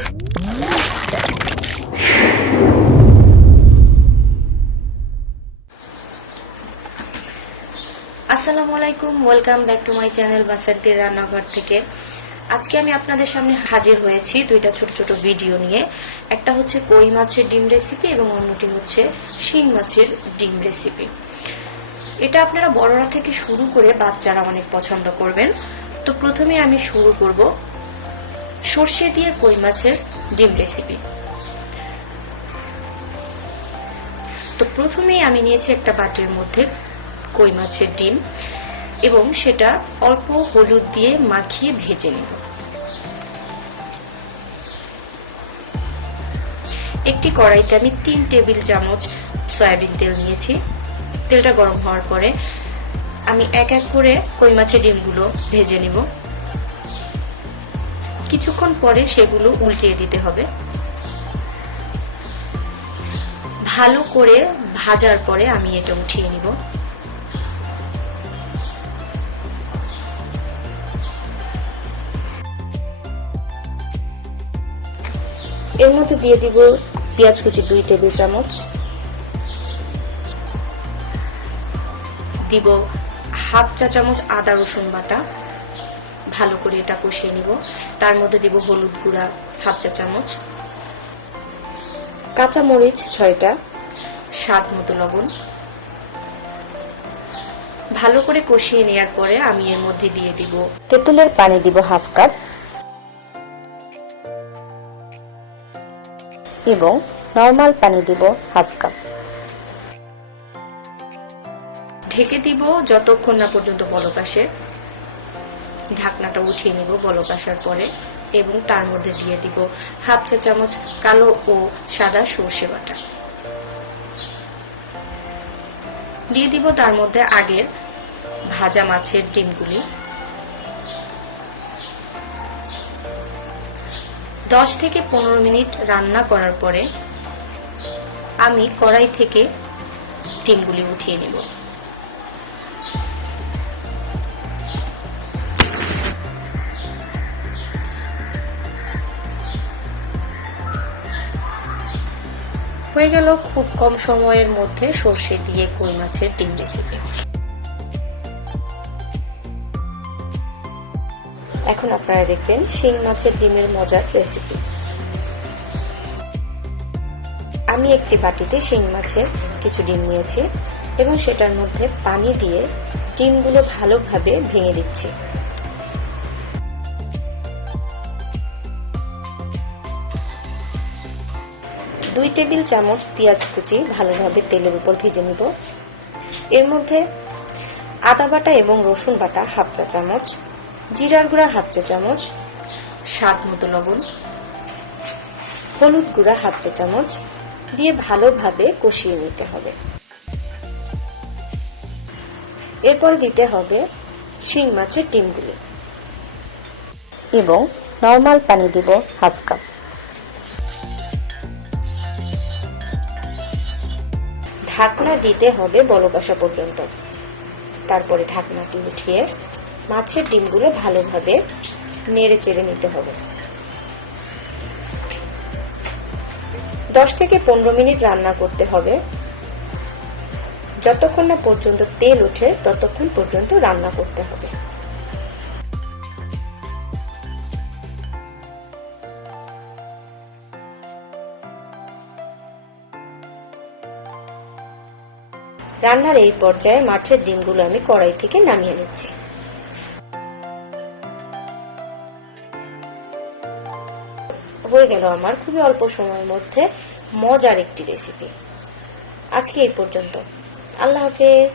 আসসালামু আলাইকুম, welcome back to my channel বাসান্তির রান্নাঘর থেকে। আজকে আমি আপনাদের সামনে হাজির হয়েছি দুইটা ছোট ছোট ভিডিও নিয়ে। একটা হচ্ছে কই মাছের ডিম রেসিপি এবং অন্যটি হচ্ছে শিং মাছের ডিম রেসিপি। এটা আপনারা বড়রা থেকে শুরু করে বাচ্চারা অনেক পছন্দ করবেন। তো প্রথমে আমি শুরু করব সরষে দিয়ে কই মাছের ডিম রেসিপি। তো প্রথমেই আমি নিয়েছি একটা বাটির মধ্যে কই মাছের ডিম এবং সেটা অল্প হলুদ দিয়ে মাখিয়ে ভেজে নেব। একটি কড়াইতে আমি 3 টেবিল চামচ সয়াবিন তেল নিয়েছি। তেলটা গরম হওয়ার পরে আমি এক এক করে কই মাছের ডিমগুলো ভেজে নেব। কিছুক্ষণ পরে সেগুলো উল্টিয়ে দিতে হবে। ভালো করে ভাজার পরে আমি এটা উঠিয়ে নিব। এর মধ্যে দিয়ে দিব পেঁয়াজ কুচি 2 টেবিল চামচ, দিব হাফ চা চামচ আদা রসুন বাটা। ভালো করে এটা কষিয়ে নিব। তার মধ্যে দিব হলুদ গুঁড়া হাফ চা চামচ, কাঁচা মরিচ 6টা, স্বাদ মতো লবণ। ভালো করে কষিয়ে নেওয়ার পরে আমি এর মধ্যে দিয়ে দিব তেঁতুলের পানি, দিব হাফ কাপ এবং নরমাল পানি দিব হাফ কাপ। ঢেকে দিব যতক্ষণ না পর্যন্ত বলক আসে। ঢাকনাটা উঠিয়ে নিব বলক আসার পরে এবং তার মধ্যে দিয়ে দিব হাফ চা চামচ কালো ও সাদা সরষে বাটা। দিয়ে দিব তার মধ্যে আগের ভাজা মাছের ডিমগুলি। 10 থেকে 15 মিনিট রান্না করার পরে আমি কড়াই থেকে ডিমগুলি উঠিয়ে নেব। হয়ে গেল খুব কম সময়ের মধ্যে সরষে দিয়ে কই মাছের ডিম রেসিপি। এখন আপনারা দেখবেন শিং মাছের ডিমের মজার রেসিপি। আমি একটি বাটিতে শিং মাছের কিছু ডিম নিয়েছি এবং সেটার মধ্যে পানি দিয়ে ডিমগুলো ভালোভাবে ভেঙে দিচ্ছি। দুই টেবিল চামচ পেঁয়াজ কুচি ভালোভাবে তেলের উপর ভেজে নিব। এর মধ্যে আদা বাটা এবং রসুন বাটা হাফ চা চামচ, জিরার গুঁড়া হাফ চা চামচ, স্বাদ মতো লবণ, হলুদ গুঁড়া হাফ চা চামচ দিয়ে ভালোভাবে কষিয়ে নিতে হবে। এরপর দিতে হবে শিং মাছের ডিমগুলি এবং নরমাল পানি দিব হাফ কাপ। ঢাকনা দিতে হবে বলক আসা পর্যন্ত। তারপরে ঢাকনাটি উঠিয়ে মাছের ডিমগুলো ভালোভাবে নেড়ে চেড়ে নিতে হবে। 10 থেকে 15 মিনিট রান্না করতে হবে। যতক্ষণ না পর্যন্ত তেল ওঠে ততক্ষণ পর্যন্ত রান্না করতে হবে। রান্নার এই পর্যায়ে মাছের ডিমগুলো আমি কড়াই থেকে নামিয়ে নিচ্ছি। হয়ে গেল আমার খুবই অল্প সময়ের মধ্যে মজার একটি রেসিপি। আজকে এই পর্যন্ত। আল্লাহ হাফেজ।